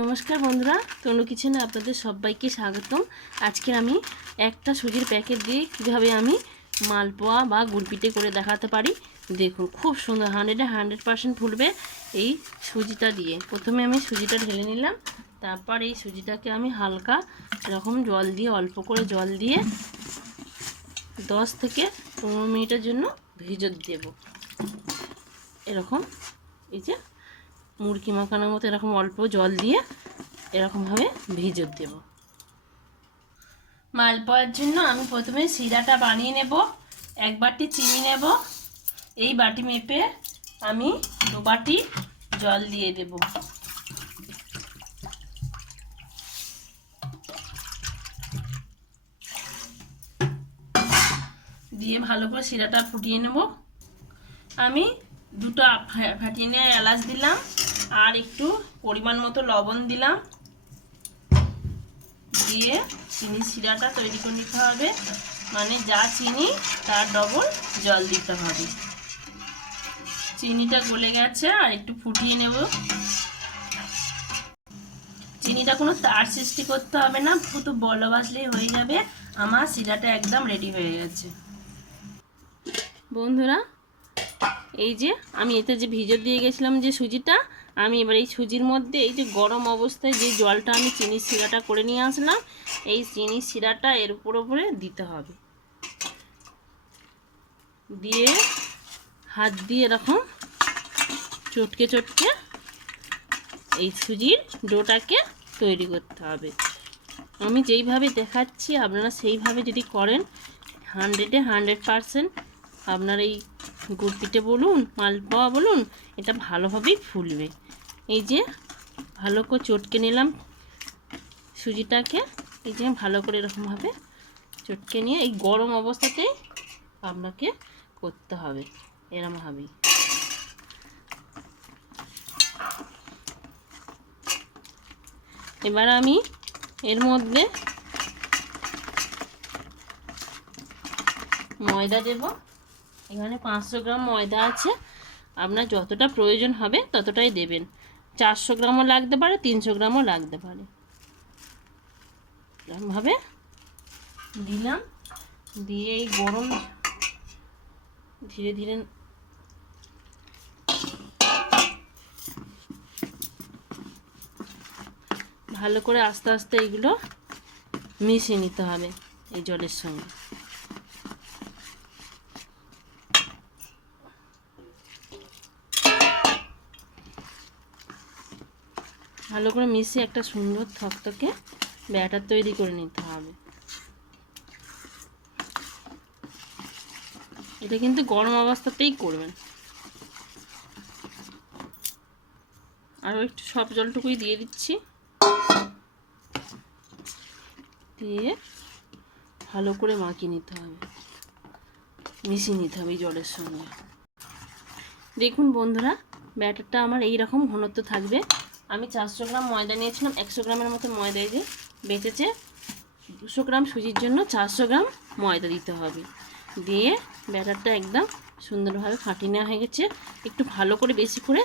নমস্কার বন্ধুরা, তনু কিচেনে আপনাদের সবাইকে স্বাগতম। আজকে আমি একটা সুজির প্যাকেট দিয়ে কীভাবে আমি মালপোয়া বা গুড়পিঠে করে দেখাতে পারি। দেখুন, খুব সুন্দর 100% ফুলবে এই সুজিটা দিয়ে। প্রথমে আমি সুজিটা ঢেলে নিলাম, তারপর এই সুজিটাকে আমি হালকা এরকম জল দিয়ে, অল্প করে জল দিয়ে 10 থেকে 15 মিনিটের জন্য ভিজে দেব। এরকম এই যে মুরগি মাখানোর মতো এরকম অল্প জল দিয়ে এরকমভাবে ভিজে দেব। মালপোয়ার জন্য আমি প্রথমে শিরাটা বানিয়ে নেব। 1 বাটি চিনি নেব। এই বাটি মেপে আমি 2 বাটি জল দিয়ে দেব। দিয়ে ভালো করে শিরাটা ফুটিয়ে নেব। আমি 2টা ফাটিয়ে নিয়ে এলাচ দিলাম, আর একটু পরিমাণ মতো লবণ দিলাম। দিয়ে চিনি শিরাটা তৈরি করে নিতে হবে, মানে যা চিনি তার ডবল জল দিতে হবে। চিনিটা গলে গেছে, আর একটু ফুটিয়ে নেব। চিনিটা কোনো তার সৃষ্টি করতে হবে না, শুধু বল বাজলেই হয়ে যাবে। আমার শিরাটা একদম রেডি হয়ে গেছে। বন্ধুরা, এই যে আমি এতে যে ভিজে দিয়ে গেছিলাম যে সুজিটা, আমি এবার এই সুজির মধ্যে এই যে গরম অবস্থায় যে জলটা আমি চিনির শিরাটা করে নিয়ে আসলাম, এই চিনির শিরাটা এর উপরে দিতে হবে। দিয়ে হাত দিয়ে এরকম চটকে চটকে এই সুজির ডোটাকে তৈরি করতে হবে। আমি যেইভাবে দেখাচ্ছি আপনারা সেইভাবে যদি করেন, 100% আপনার এই গুড়পিঠে বলুন, মালপোয়া বলুন, এটা ভালোভাবেই ফুলবে। এই যে ভালো করে চটকে নিলাম সুজিটাকে, এই যে ভালো করে এরকমভাবে চটকে নিয়ে এই গরম অবস্থাতেই আপনাকে করতে হবে এরকমভাবেই। এবার আমি এর মধ্যে ময়দা দেব। এখানে 500 গ্রাম ময়দা আছে, আপনার যতটা প্রয়োজন হবে ততটাই দেবেন। 400 গ্রামও লাগতে পারে, 300 গ্রামও লাগতে পারে। এরকমভাবে দিলাম, দিয়ে এই গরম ধীরে ধীরে ভালো করে আস্তে আস্তে এইগুলো মিশিয়ে নিতে হবে এই জলের সঙ্গে। ভালো করে মিশিয়ে একটা সুন্দর থকথকে ব্যাটার তৈরি করে নিতে হবে। এটা কিন্তু গরম অবস্থাতেই করবেন। আরও একটু সব জলটুকুই দিয়ে দিচ্ছি, দিয়ে ভালো করে মাখিয়ে নিতে হবে, মিশিয়ে নিতে হবে এই জলের সঙ্গে। দেখুন বন্ধুরা, ব্যাটারটা আমার এই রকম ঘনত্ব থাকবে। আমি 400 গ্রাম ময়দা নিয়েছিলাম, 100 গ্রামের মতো ময়দা এই যে বেঁচেছে। 200 গ্রাম সুজির জন্য 400 গ্রাম ময়দা দিতে হবে। দিয়ে ব্যাটারটা একদম সুন্দরভাবে ফাটিয়ে নেওয়া হয়ে গেছে। একটু ভালো করে, বেশি করে,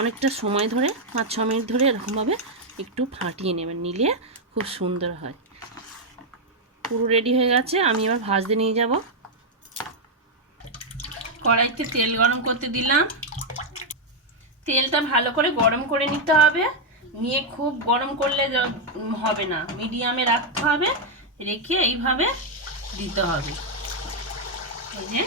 অনেকটা সময় ধরে 5-6 মিনিট ধরে এরকমভাবে একটু ফাটিয়ে নেবেন, নিলে খুব সুন্দর হয়। পুরো রেডি হয়ে গেছে। আমি এবার ভাজতে নিয়ে যাব। কড়াইতে তেল গরম করতে দিলাম। তেলটা ভালো করে গরম করে নিতে হবে, নিয়ে খুব গরম করলে হবে না, মিডিয়ামে রাখতে হবে, রেখে এইভাবে দিতে হবে। এই যে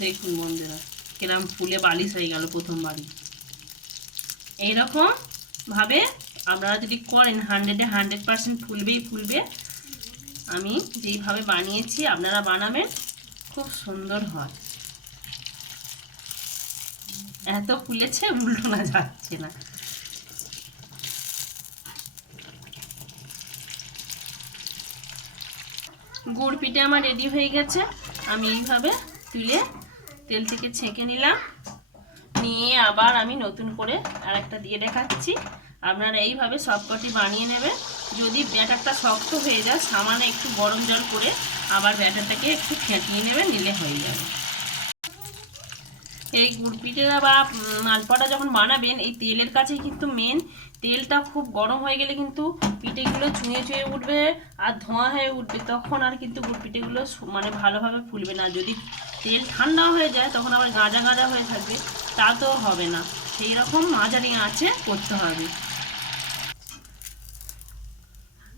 দেখুন বন্ধুরা, কিরম ফুলে বালিশ হয়ে গেল প্রথমবারই। এইরকম ভাবে আপনারা যদি করেন 100% ফুলবেই ফুলবে। আমি যেইভাবে বানিয়েছি আপনারা বানাবেন, খুব সুন্দর হয়। এত ফুলেছে উল্টোনা যাচ্ছে না। গুড় পিঠে আমার রেডি হয়ে গেছে। আমি এইভাবে তুলে তেল থেকে ছেঁকে নিলাম, নিয়ে আবার আমি নতুন করে আরেকটা দিয়ে দেখাচ্ছি। আপনারা এইভাবে সবকটি বানিয়ে নেবেন। যদি ব্যাটারটা শক্ত হয়ে যায়, সামান্য একটু গরম জল করে আবার ব্যাটারটাকে একটু ফেটিয়ে নেবেন, নিলে হয়ে যাবে। এই গুড় পিঠেটা বা মালপোয়াটা যখন বানাবেন, এই তেলের কাছেই কিন্তু মেন। তেলটা খুব গরম হয়ে গেলে কিন্তু পিঠেগুলো চুঁয়ে চুঁয়ে উঠবে আর ধোঁয়া হয়ে উঠবে, তখন আর কিন্তু গুড় পিঠেগুলো মানে ভালোভাবে ফুলবে না। যদি তেল ঠান্ডা হয়ে যায় তখন আবার গাঁজা গাঁজা হয়ে থাকবে, তা তো হবে না। সেই রকম মাঝারি আঁচে করতে হবে।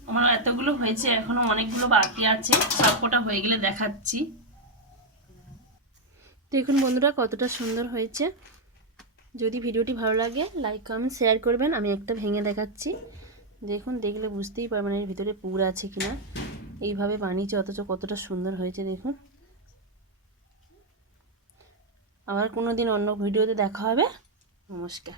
আমার এতগুলো হয়েছে, এখনো অনেকগুলো বাকি আছে, সবকটা হয়ে গেলে দেখাচ্ছি। দেখুন বন্ধুরা কতটা সুন্দর হয়েছে। যদি ভিডিওটি ভালো লাগে লাইক কমেন্ট শেয়ার করবেন। আমি একটা ভেঙে দেখাচ্ছি, দেখুন, দেখলে বুঝতেই পারবেন এর ভিতরে পুর আছে কিনা। এইভাবে বানিয়েছি, অথচ কতটা সুন্দর হয়েছে দেখুন। আবার কোনো দিন অন্য ভিডিওতে দেখা হবে। নমস্কার।